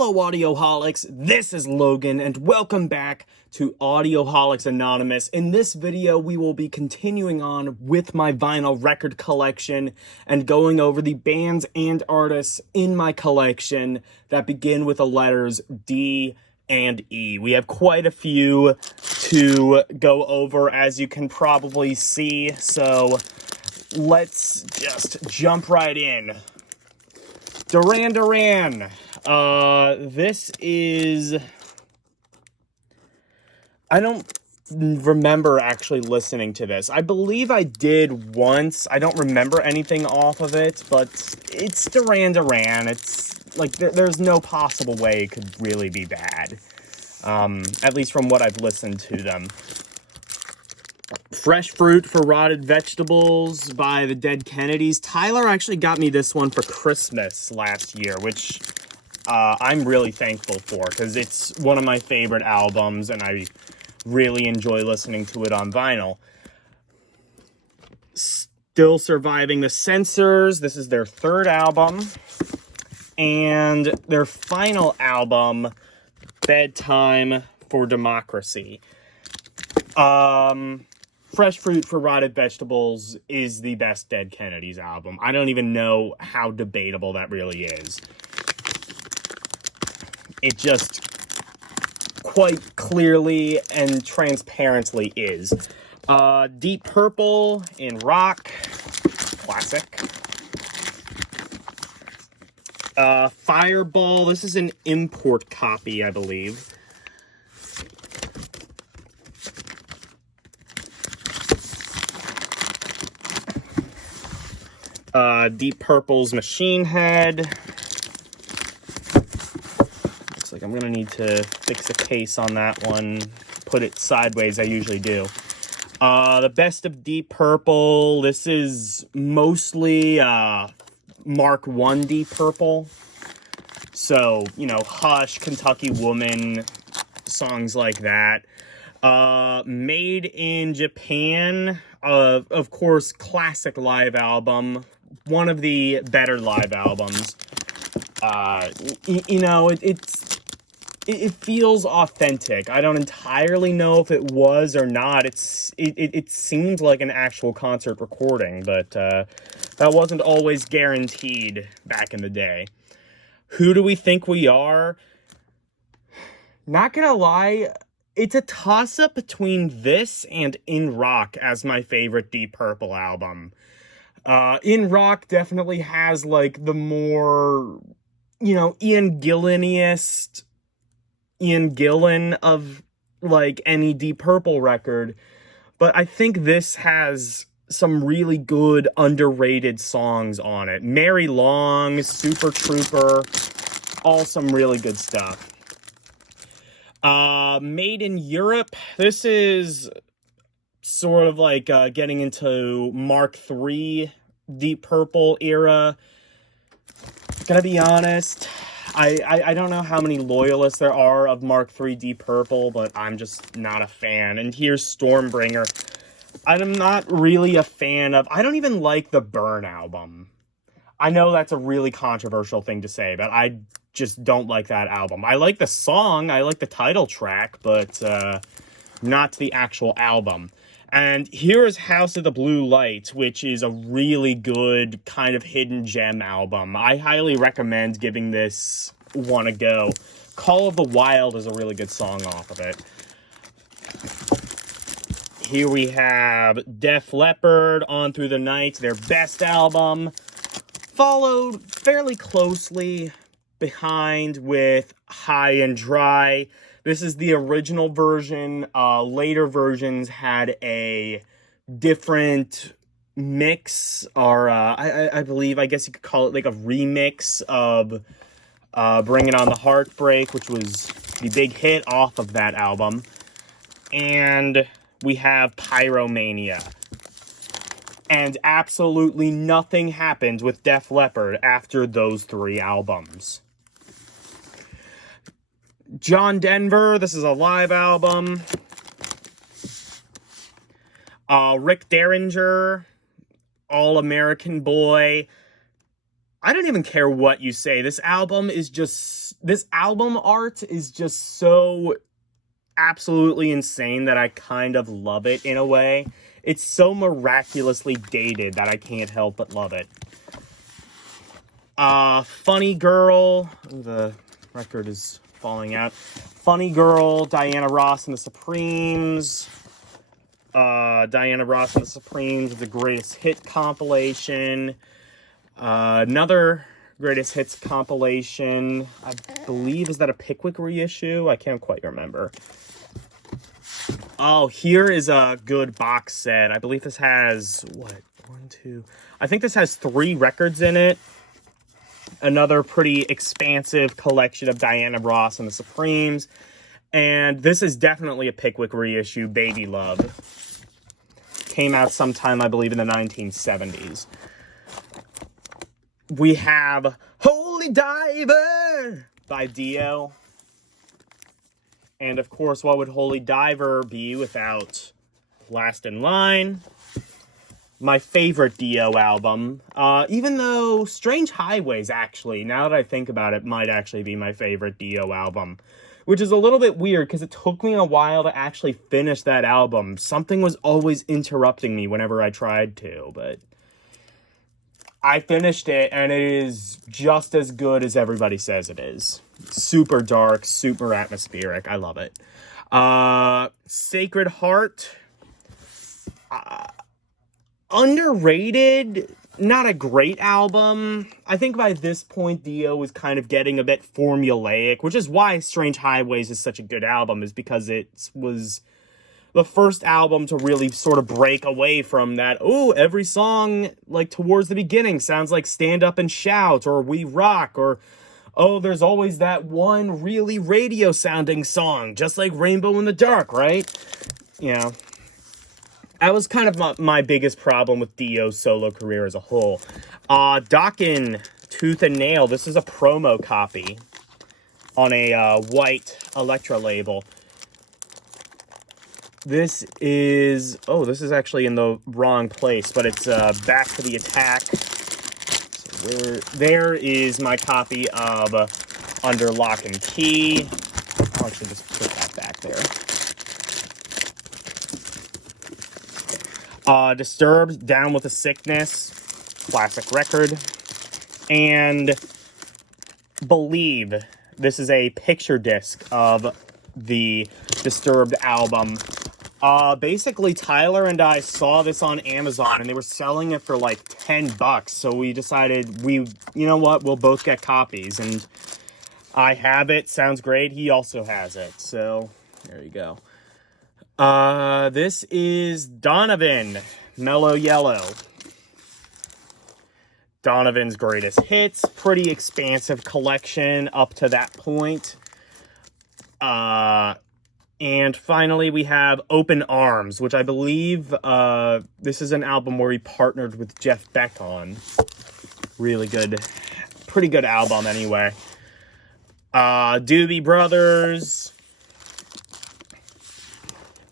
Hello, Audioholics. This is Logan, and welcome back to Audioholics Anonymous. In this video, we will be continuing on with my vinyl record collection and going over the bands and artists in my collection that begin with the letters D and E. We have quite a few to go over, as you can probably see, so let's just jump right in. Duran Duran. This is... I don't remember actually listening to this. I believe I did once. I don't remember anything off of it, but it's Duran Duran. It's like there's no possible way it could really be bad. At least from what I've listened to them. Fresh Fruit for Rotted Vegetables by the Dead Kennedys. Tyler actually got me this one for Christmas last year, which I'm really thankful for, because it's one of my favorite albums, and I really enjoy listening to it on vinyl. Still Surviving the Censors. This is their third album. And their final album, Bedtime for Democracy. Fresh Fruit for Rotted Vegetables is the best Dead Kennedys album. I don't even know how debatable that really is. It just quite clearly and transparently is. Deep Purple in Rock, classic. Fireball, this is an import copy, I believe. Deep Purple's Machine Head. Looks like I'm gonna need to fix the case on that one. Put it sideways, I usually do. The Best of Deep Purple. This is mostly Mark I Deep Purple. So, you know, Hush, Kentucky Woman, songs like that. Made in Japan, of course, classic live album. One of the better live albums. You know, it feels authentic. I don't entirely know if it was or not. It seemed like an actual concert recording, but that wasn't always guaranteed back in the day. Who Do We Think We Are? Not gonna lie, it's a toss-up between this and In Rock as my favorite Deep Purple album. In Rock definitely has, like, the more, you know, Ian Gillan of, like, any Deep Purple record. But I think this has some really good, underrated songs on it. Mary Long, Super Trooper, all some really good stuff. Made in Europe, this is sort of like getting into Mark III Deep Purple era. Gonna be honest, I don't know how many loyalists there are of Mark III Deep Purple, but I'm just not a fan. And here's Stormbringer. I'm not really a fan of... I don't even like the Burn album. I know that's a really controversial thing to say, but I just don't like that album. I like the song, I like the title track, but not the actual album. And here is House of the Blue Light, which is a really good kind of hidden gem album. I highly recommend giving this one a go. Call of the Wild is a really good song off of it. Here we have Def Leppard, On Through the Night, their best album. Followed fairly closely behind with High and Dry. This is the original version. Later versions had a different mix, or I believe, I guess you could call it like a remix of Bring It On the Heartbreak, which was the big hit off of that album. And we have Pyromania. And absolutely nothing happened with Def Leppard after those three albums. John Denver, this is a live album. Rick Derringer, All American Boy. I don't even care what you say. This album art is just so absolutely insane that I kind of love it in a way. It's so miraculously dated that I can't help but love it. Funny Girl. The record is falling out. Funny Girl, Diana Ross and the Supremes. Diana Ross and the Supremes, the greatest hit compilation. Another greatest hits compilation, I believe, is that a Pickwick reissue? I can't quite remember. Oh, here is a good box set. I believe this has, I think this has 3 records in it. Another pretty expansive collection of Diana Ross and the Supremes. And this is definitely a Pickwick reissue, Baby Love. Came out sometime, I believe, in the 1970s. We have Holy Diver by Dio. And of course, what would Holy Diver be without Last in Line? My favorite Dio album. Even though Strange Highways, actually, now that I think about it, might actually be my favorite Dio album. Which is a little bit weird, because it took me a while to actually finish that album. Something was always interrupting me whenever I tried to, but I finished it, and it is just as good as everybody says it is. Super dark, super atmospheric. I love it. Sacred Heart. Underrated. Not a great album. I think by this point, Dio was kind of getting a bit formulaic, which is why Strange Highways is such a good album, is because it was the first album to really sort of break away from that, oh, every song, like, towards the beginning sounds like Stand Up and Shout, or We Rock, or, oh, there's always that one really radio-sounding song, just like Rainbow in the Dark, right? You know, that was kind of my biggest problem with Dio's solo career as a whole. Dokken, Tooth and Nail, this is a promo copy on a white Elektra label. This is actually in the wrong place, but it's Back to the Attack. So there is my copy of Under Lock and Key. I'll actually just put that back there. Disturbed, Down with the Sickness, classic record. And Believe, this is a picture disc of the Disturbed album. Basically, Tyler and I saw this on Amazon, and they were selling it for like $10, so we decided you know what, we'll both get copies, and I have it, sounds great, he also has it, so there you go. This is Donovan, Mellow Yellow. Donovan's greatest hits, pretty expansive collection up to that point. And finally, we have Open Arms, which I believe this is an album where he partnered with Jeff Beck on. Really good, pretty good album anyway. Doobie Brothers.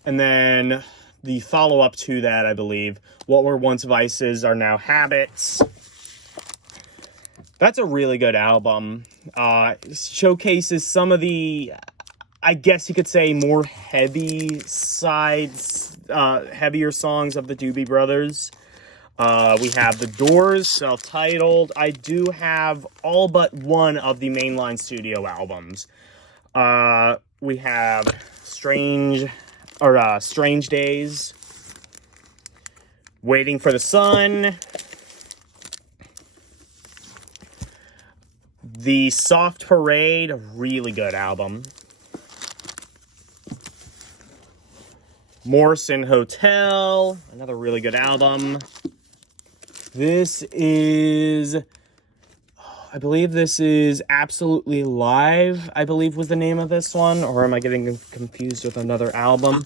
And then the follow-up to that, I believe, What Were Once Vices Are Now Habits. That's a really good album. Showcases some of the, I guess you could say, more heavy sides, heavier songs of the Doobie Brothers. We have The Doors, self-titled. I do have all but one of the mainline studio albums. We have Strange Days, Waiting for the Sun, The Soft Parade, a really good album. Morrison Hotel, another really good album. This is, I believe this is Absolutely Live, I believe was the name of this one, or am I getting confused with another album?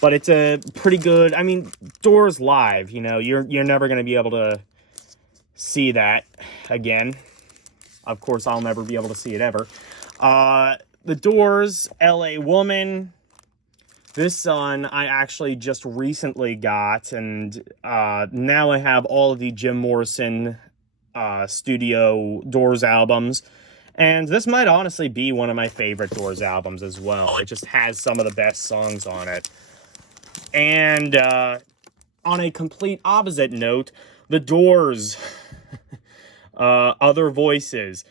But it's a pretty good, I mean, Doors live, you know, you're never going to be able to see that again. Of course, I'll never be able to see it ever. The Doors, LA Woman. This one I actually just recently got, and now I have all of the Jim Morrison studio Doors albums. And this might honestly be one of my favorite Doors albums as well. It just has some of the best songs on it. And on a complete opposite note, The Doors, Other Voices.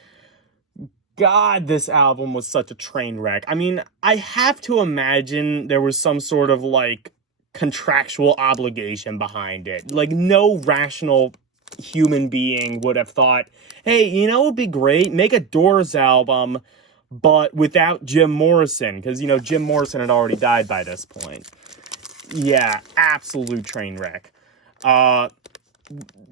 God, this album was such a train wreck. I mean, I have to imagine there was some sort of, like, contractual obligation behind it. Like, no rational human being would have thought, hey, you know, it would be great, make a Doors album, but without Jim Morrison, because, you know, Jim Morrison had already died by this point. Yeah, absolute train wreck.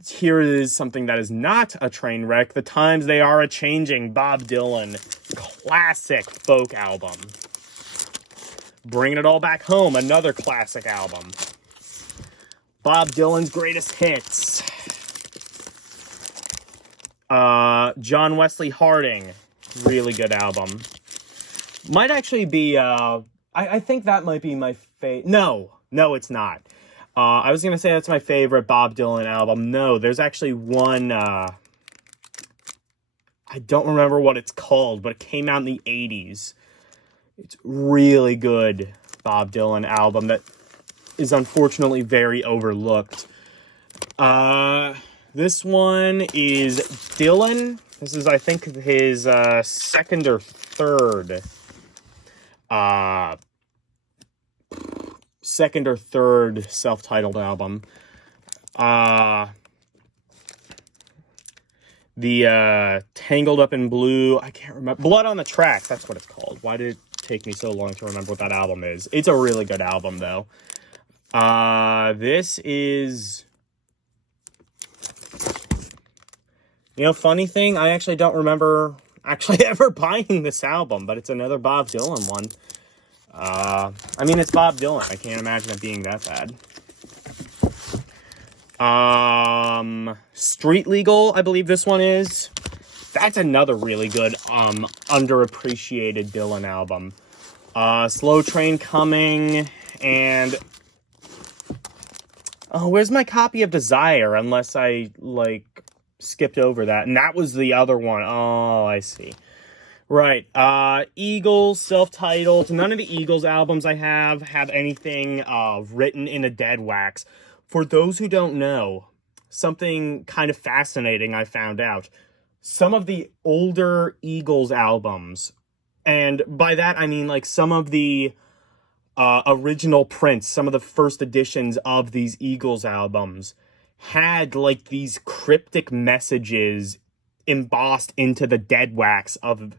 Here is something that is not a train wreck. The Times They Are A-Changing, Bob Dylan, classic folk album. Bringing It All Back Home, another classic album. Bob Dylan's Greatest Hits. John Wesley Harding, really good album. Might actually be, I think that might be my favorite. No, it's not. I was going to say that's my favorite Bob Dylan album. No, there's actually one, I don't remember what it's called, but it came out in the 80s. It's really good Bob Dylan album that is unfortunately very overlooked. This one is Dylan. This is, I think, his second or third self-titled album. The Tangled Up in Blue, I can't remember. Blood on the Tracks, that's what it's called. Why did it take me so long to remember what that album is? It's a really good album, though. This is... You know, funny thing, I actually don't remember actually ever buying this album, but it's another Bob Dylan one. I mean, it's Bob Dylan. I can't imagine it being that bad. Street Legal, I believe this one is. That's another really good, underappreciated Dylan album. Slow Train Coming, and... Oh, where's my copy of Desire? Unless I, like, skipped over that. And that was the other one. Oh, I see. Right. Eagles, self-titled. None of the Eagles albums I have anything written in a dead wax. For those who don't know, something kind of fascinating I found out. Some of the older Eagles albums, and by that I mean like some of the original prints, some of the first editions of these Eagles albums, had like these cryptic messages embossed into the dead wax of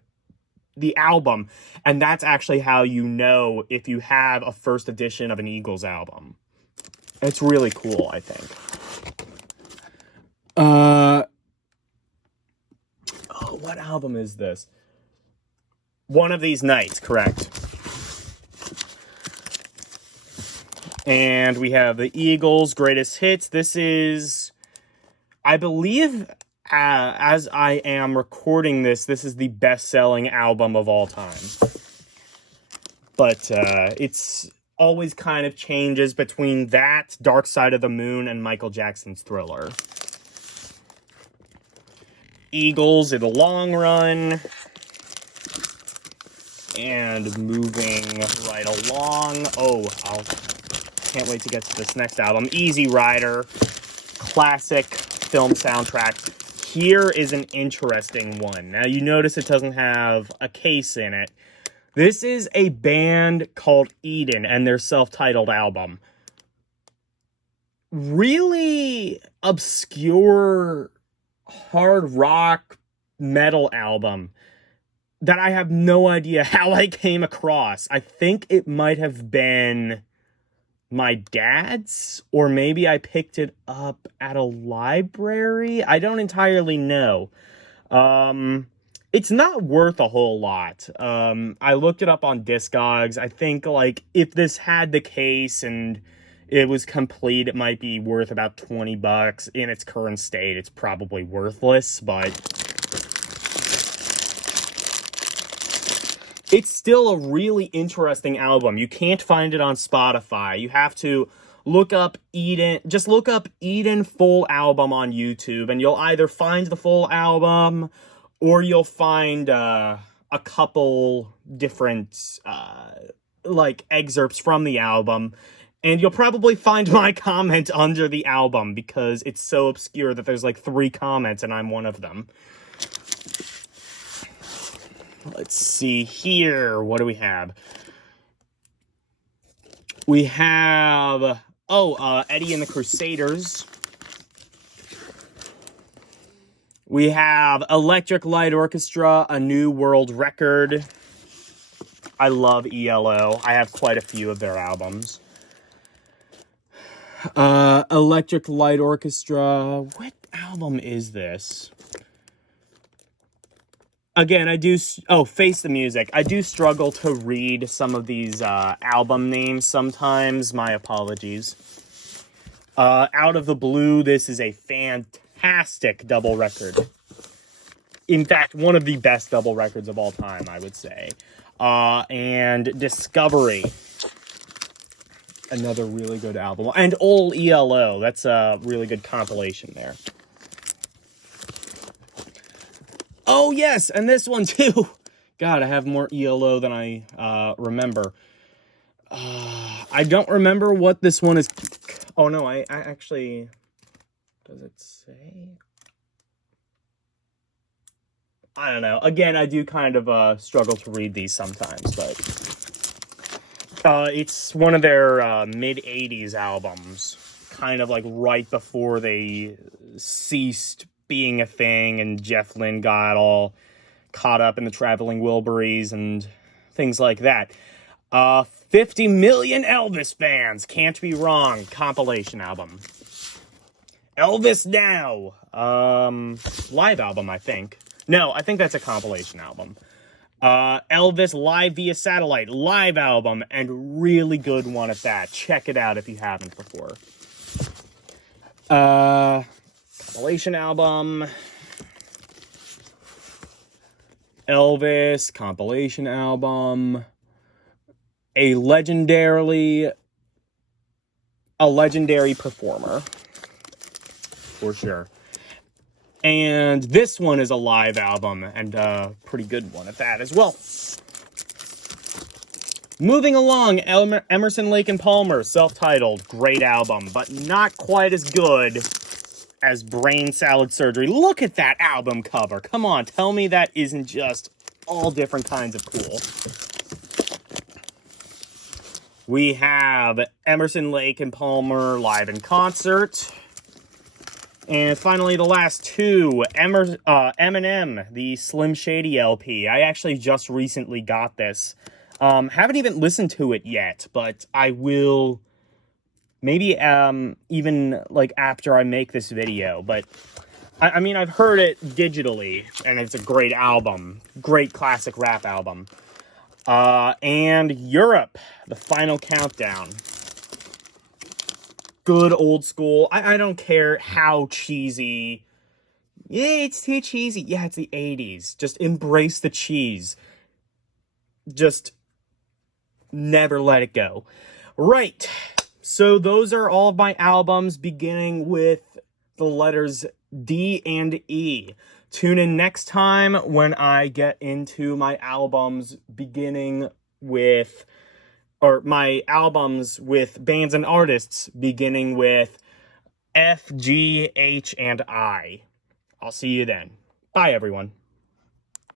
the album, and that's actually how you know if you have a first edition of an Eagles album. It's really cool, I think. Oh, what album is this? One of These Nights, correct. And we have the Eagles' Greatest Hits. This is, I believe, as I am recording this, this is the best-selling album of all time. But it's always kind of changes between that, Dark Side of the Moon, and Michael Jackson's Thriller. Eagles in the Long Run. And moving right along. Oh, can't wait to get to this next album. Easy Rider. Classic film soundtrack. Here is an interesting one. Now, you notice it doesn't have a case in it. This is a band called Eden and their self-titled album. Really obscure hard rock metal album that I have no idea how I came across. I think it might have been my dad's, or maybe I picked it up at a library. I don't entirely know. It's not worth a whole lot. I looked it up on Discogs. I think, like, if this had the case and it was complete, it might be worth about $20. In its current state, it's probably worthless, but it's still a really interesting album. You can't find it on Spotify. You have to look up Eden, just look up Eden full album on YouTube, and you'll either find the full album, or you'll find a couple different like excerpts from the album, and you'll probably find my comment under the album because it's so obscure that there's like 3 comments and I'm one of them. Let's see here. What do we have? We have, Eddie and the Crusaders. We have Electric Light Orchestra, A New World Record. I love ELO. I have quite a few of their albums. Electric Light Orchestra. What album is this? Again, Face the Music. I do struggle to read some of these album names sometimes. My apologies. Out of the Blue, this is a fantastic double record. In fact, one of the best double records of all time, I would say. And Discovery. Another really good album. And All ELO. That's a really good compilation there. Oh, yes, and this one, too. God, I have more ELO than I remember. I don't remember what this one is. Oh, no, I actually... Does it say? I don't know. Again, I do kind of struggle to read these sometimes, but... it's one of their mid-'80s albums. Kind of like right before they ceased being a thing, and Jeff Lynne got all caught up in the Traveling Wilburys and things like that. 50 million Elvis fans, can't be wrong, compilation album. Elvis Now, live album, I think. No, I think that's a compilation album. Elvis Live Via Satellite, live album, and really good one at that. Check it out if you haven't before. Compilation album. Elvis, compilation album. A legendary performer. For sure. And this one is a live album, and a pretty good one at that as well. Moving along, Emerson, Lake and Palmer, self-titled, great album, but not quite as good as Brain Salad Surgery. Look at that album cover. Come on, tell me that isn't just all different kinds of cool. We have Emerson, Lake and Palmer live in concert. And finally, the last two, Eminem, the Slim Shady LP. I actually just recently got this. Haven't even listened to it yet, but I will maybe even like after I make this video. But I mean, I've heard it digitally, and it's a great album, great classic rap album. And Europe, The Final Countdown. Good old school. I don't care how cheesy. Yeah, it's too cheesy. Yeah, it's the 80s. Just embrace the cheese. Just never let it go. Right. So those are all of my albums, beginning with the letters D and E. Tune in next time when I get into my albums beginning with... or my albums with bands and artists beginning with F, G, H, and I. I'll see you then. Bye, everyone.